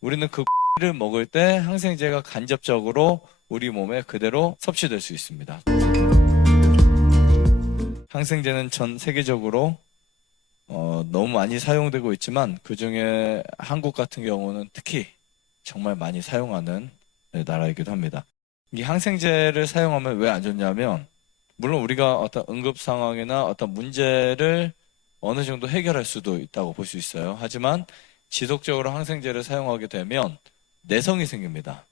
우리는 그 를 먹을 때 항생제가 간접적으로 우리 몸에 그대로 섭취될 수 있습니다. 항생제는 전 세계적으로 어, 너무 많이 사용되고 있지만 그 중에 한국 같은 경우는 특히 정말 많이 사용하는 네, 나라이기도 합니다. 이 항생제를 사용하면 왜 안 좋냐면 물론 우리가 어떤 응급 상황이나 어떤 문제를 어느 정도 해결할 수도 있다고 볼 수 있어요. 하지만 지속적으로 항생제를 사용하게 되면 내성이 생깁니다.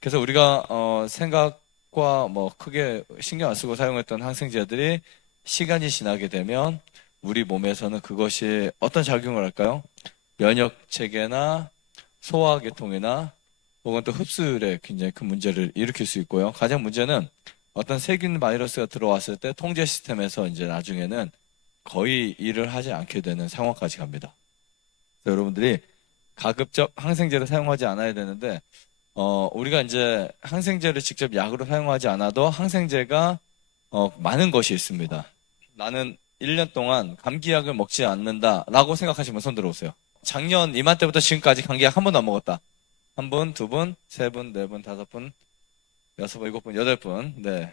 그래서 우리가 어, 생각과 뭐 크게 신경 안 쓰고 사용했던 항생제들이 시간이 지나게 되면 우리 몸에서는 그것이 어떤 작용을 할까요? 면역 체계나 소화계통이나 혹은 또 흡수율에 굉장히 큰 문제를 일으킬 수 있고요. 가장 문제는 어떤 세균 바이러스가 들어왔을 때 통제 시스템에서 이제 나중에는 거의 일을 하지 않게 되는 상황까지 갑니다. 그래서 여러분들이 가급적 항생제를 사용하지 않아야 되는데 어, 우리가 이제 항생제를 직접 약으로 사용하지 않아도 항생제가 어, 많은 것이 있습니다. 나는 1년 동안 감기약을 먹지 않는다라고 생각하시면 손 들어오세요. 작년 이맘때부터 지금까지 감기약 한 번도 안 먹었다. 한 분, 두 분, 세 분, 네 분, 다섯 분, 여섯 분, 일곱 분, 여덟 분. 네.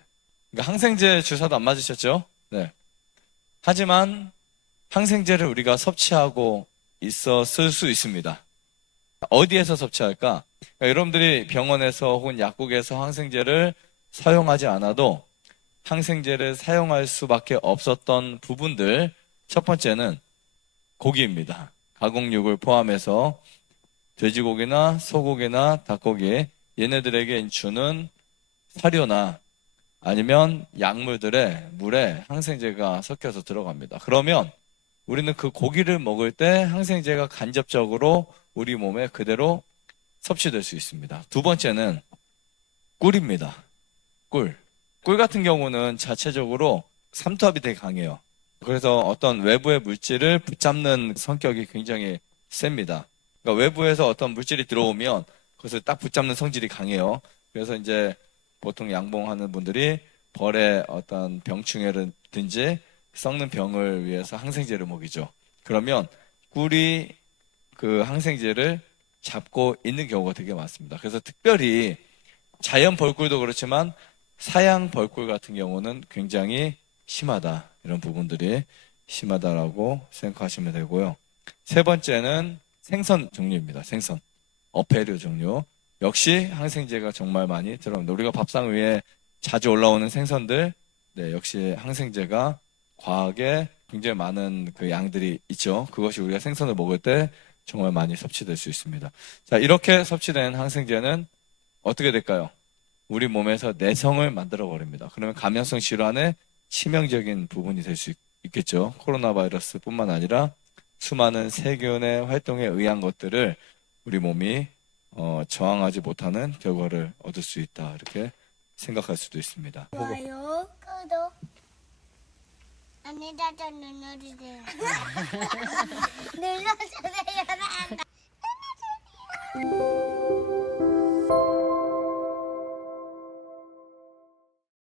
그러니까 항생제 주사도 안 맞으셨죠? 네. 하지만 항생제를 우리가 섭취하고 있었을 수 있습니다. 어디에서 섭취할까? 그러니까 여러분들이 병원에서 혹은 약국에서 항생제를 사용하지 않아도 항생제를 사용할 수밖에 없었던 부분들 첫 번째는 고기입니다. 가공육을 포함해서 돼지고기나 소고기나 닭고기 얘네들에게 주는 사료나 아니면 약물들의 물에 항생제가 섞여서 들어갑니다. 그러면 우리는 그 고기를 먹을 때 항생제가 간접적으로 우리 몸에 그대로 섭취될 수 있습니다. 두 번째는 꿀입니다. 꿀. 꿀 같은 경우는 자체적으로 삼투압이 되게 강해요. 그래서 어떤 외부의 물질을 붙잡는 성격이 굉장히 셉니다. 그러니까 외부에서 어떤 물질이 들어오면 그것을 딱 붙잡는 성질이 강해요. 그래서 이제 보통 양봉하는 분들이 벌의 어떤 병충해든지 썩는 병을 위해서 항생제를 먹이죠. 그러면 꿀이 그 항생제를 잡고 있는 경우가 되게 많습니다. 그래서 특별히 자연 벌꿀도 그렇지만 사양 벌꿀 같은 경우는 굉장히 심하다. 이런 부분들이 심하다라고 생각하시면 되고요. 세 번째는 생선 종류입니다. 생선. 어패류 종류. 역시 항생제가 정말 많이 들어갑니다. 우리가 밥상 위에 자주 올라오는 생선들, 네, 역시 항생제가 과하게 굉장히 많은 그 양들이 있죠. 그것이 우리가 생선을 먹을 때 정말 많이 섭취될 수 있습니다. 자, 이렇게 섭취된 항생제는 어떻게 될까요? 우리 몸에서 내성을 만들어 버립니다. 그러면 감염성 질환의 치명적인 부분이 될 수 있겠죠. 코로나 바이러스뿐만 아니라 수많은 세균의 활동에 의한 것들을 우리 몸이 어, 저항하지 못하는 결과를 얻을 수 있다. 이렇게 생각할 수도 있습니다. 좋아요, 구독. Anne dada nunu dedi. Nunu dedi ya da anne.